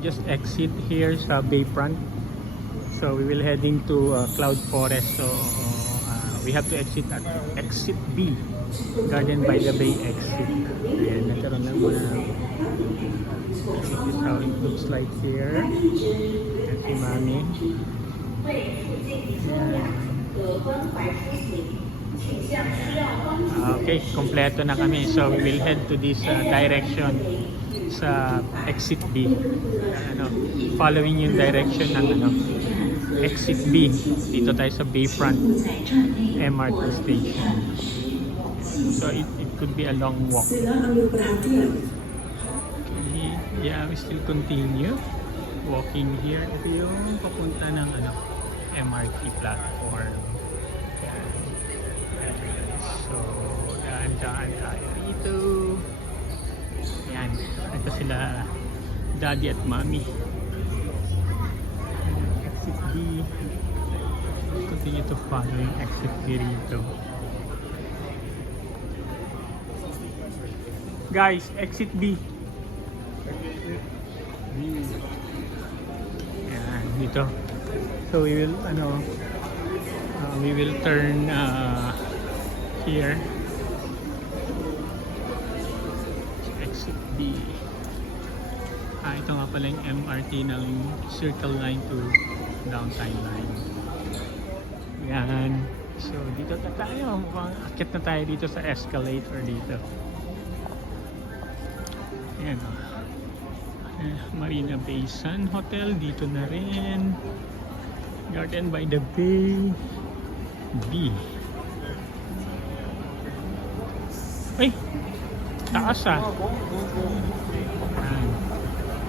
Just exit here sa Bayfront, so we will heading to Cloud Forest, so we have to exit at exit B, Garden by the Bay exit. Ayan, nagkaroon lang muna. This is how it looks like here. Ayan si Mami. Okay, kompleto na kami, so we will head to this direction sa exit B, following yung direction ng exit B. Dito tayo sa Bayfront MRT station, so it could be a long walk. Okay, yeah, we still continue walking here. Ito yung papunta ng MRT platform. So daan tayo dito. Yan, ito sila Daddy at Mommy. Exit B. Continue to follow yung exit B rito. Guys, exit B. Yan, dito. So we will turn here. Ito nga pala yung MRT ng Circle Line to Downtown Line. Yan. So dito na tayo. Mukhang akit na tayo dito sa escalator dito. Ayan o. Marina Bay Sun Hotel. Dito na rin. Garden by the Bay B. Ay! Taas ah.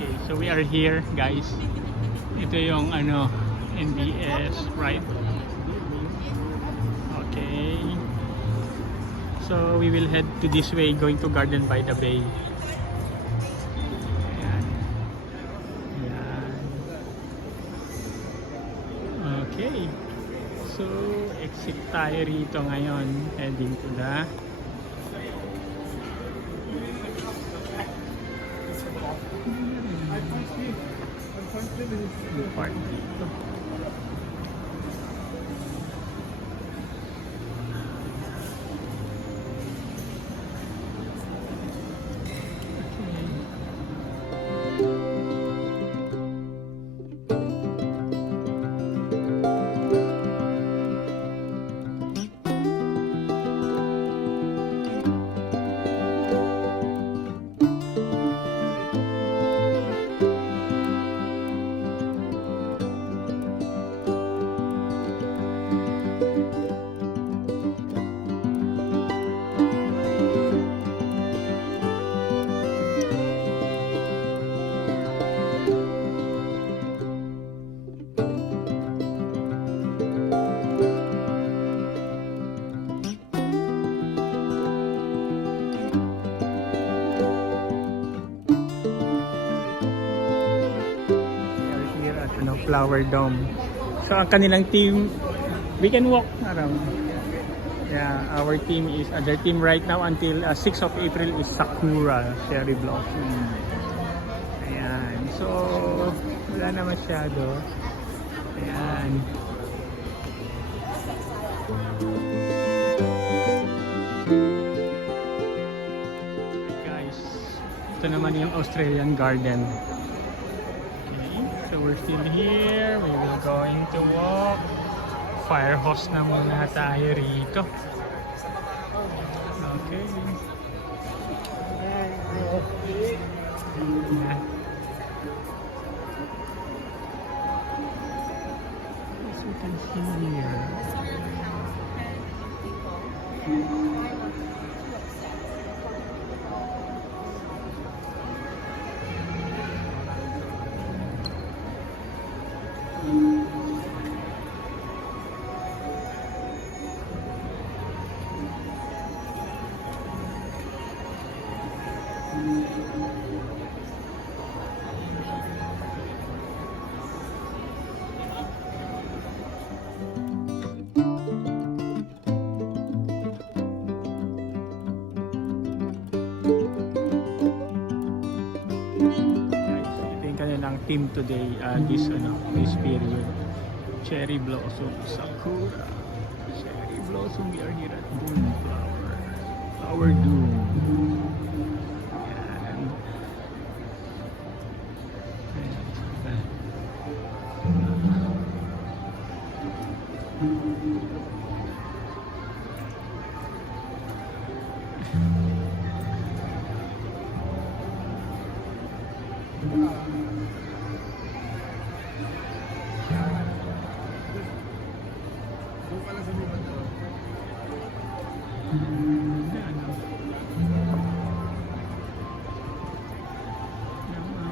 Okay, so we are here guys. Ito yung NBS, right? Okay. So we will head to this way, going to Garden by the Bay. Ayan. Ayan. Okay. So exit tayo rito ngayon, heading to the part dito. Flower Dome. So ang kanilang team, we can walk around. Yeah, our team is their team right now until 6 of April is Sakura Cherry Blossom. Ayan. So wala na masyado. Ayan. Guys, ito naman yung Australian Garden. So we're still here. We will going to walk. Fire hose na muna tayo rito. Okay. Okay. As you can see here. Guys, ito yung kanilang team today, this period. Cherry Blossom Sakura. Cherry Blossom, we are here at Doom Flower. Flower Doom. Yan.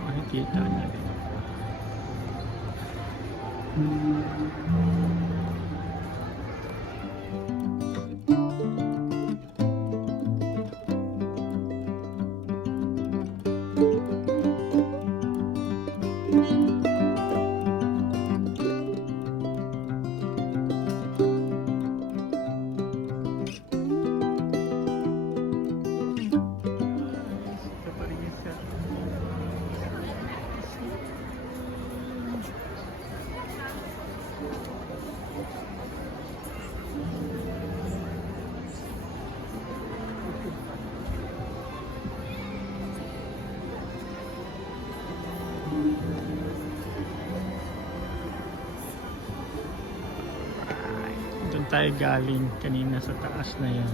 Makikita niya din. Ito pa rin siya. Doon tayo galing kanina sa taas na yan.